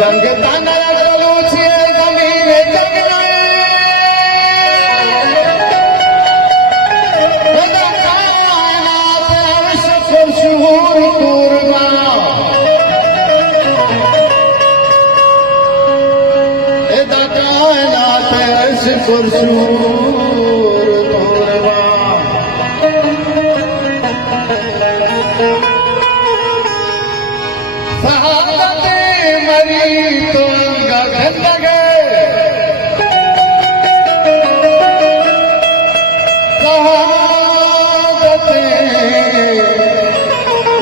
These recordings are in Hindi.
जंग ताना चलू छे जमीन जगनाए मरी तो गगन लगे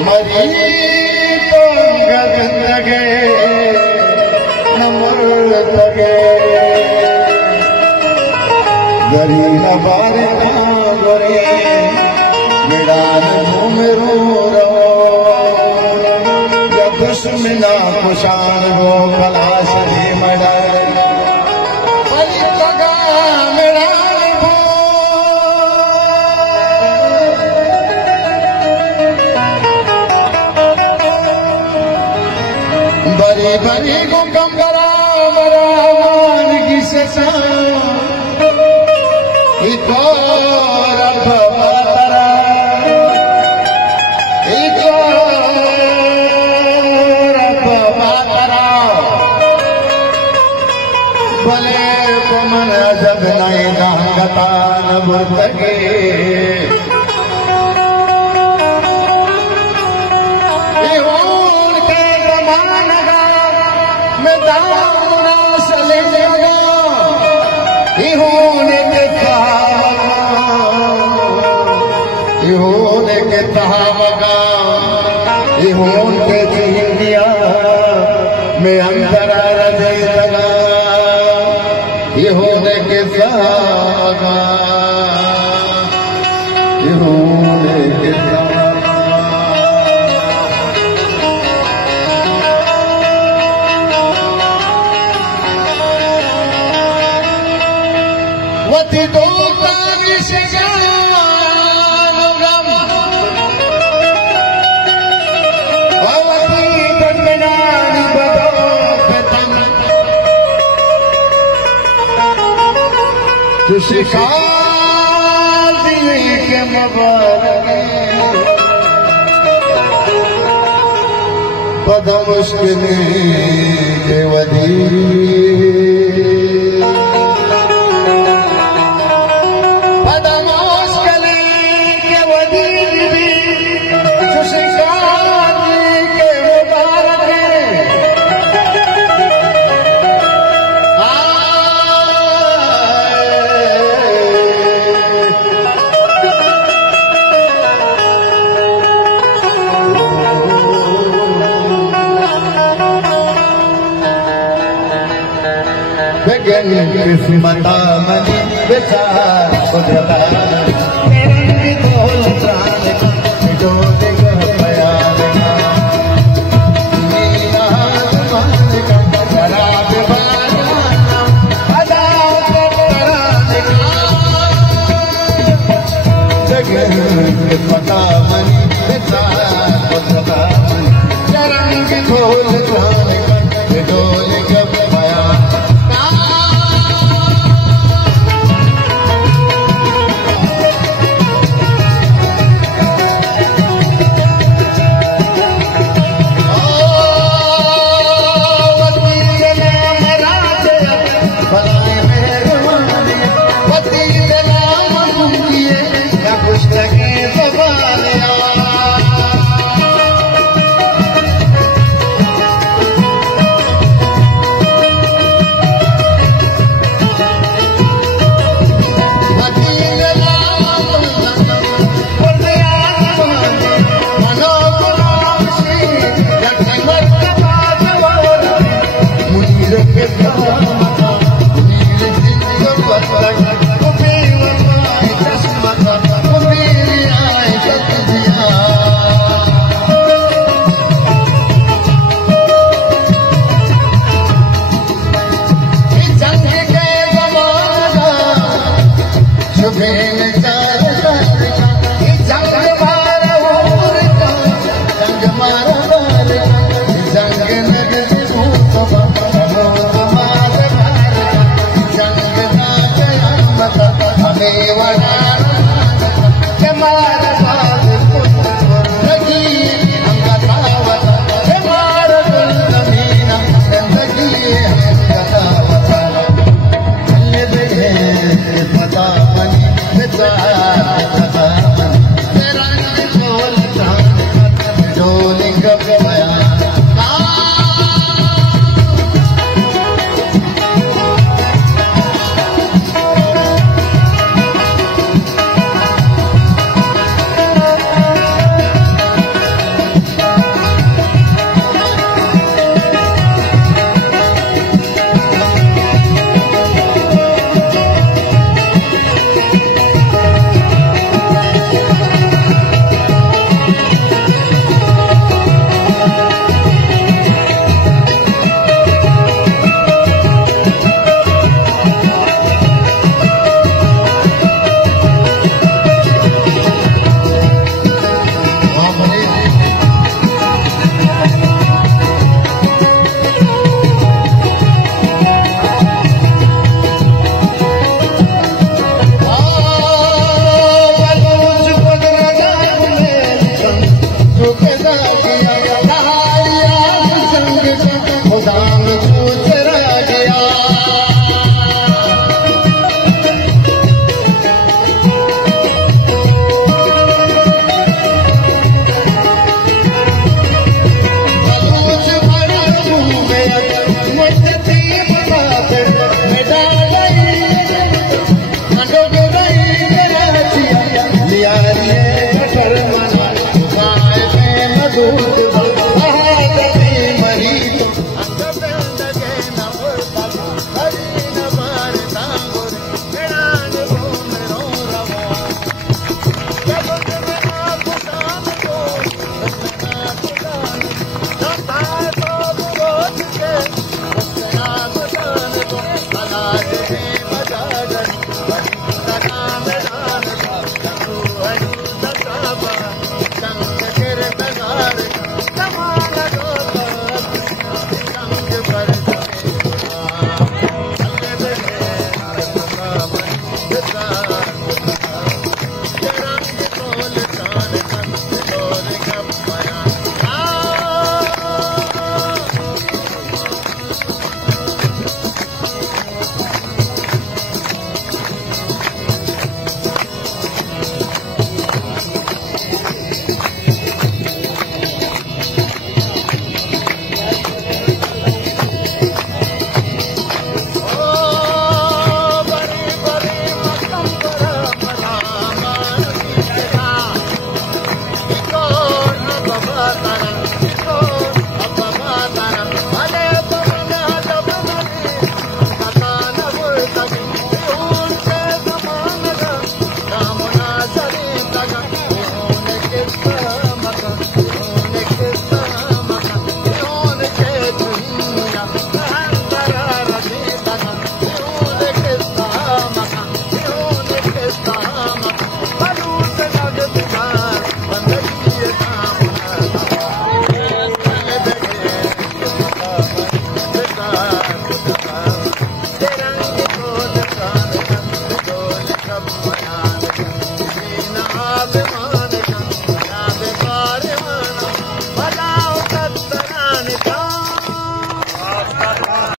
मरी तो गगन लगे नमर लगे गरीब बारे गोरे मिडान घूम रो जब दुश्मना कुशान वो खलास ही मडा बलि लगा मिडान वो बरी बरी गुम करा मरा मान की ससा भले कुमन जब नहीं दांगता न बुर्तगे के जमान गा मैं दामना सले जगा के तहावगा इहोन के जिंदिया में अंतरा रजे लगा इहोन के त्यागा इहोन के वती दो तारीश शिकार दिए के मुबारक पद मुश्किल के वधी पद मुश्किल के वधी जो शिकार दिए के मुबारक किस्मता मनी बेचार कुदरता मेरी बोल प्राण जो दिख प्यार मीना मान का शराब बाना अदा कराने जगह किस्मता मनी बेचार कुदरता चरण की बोल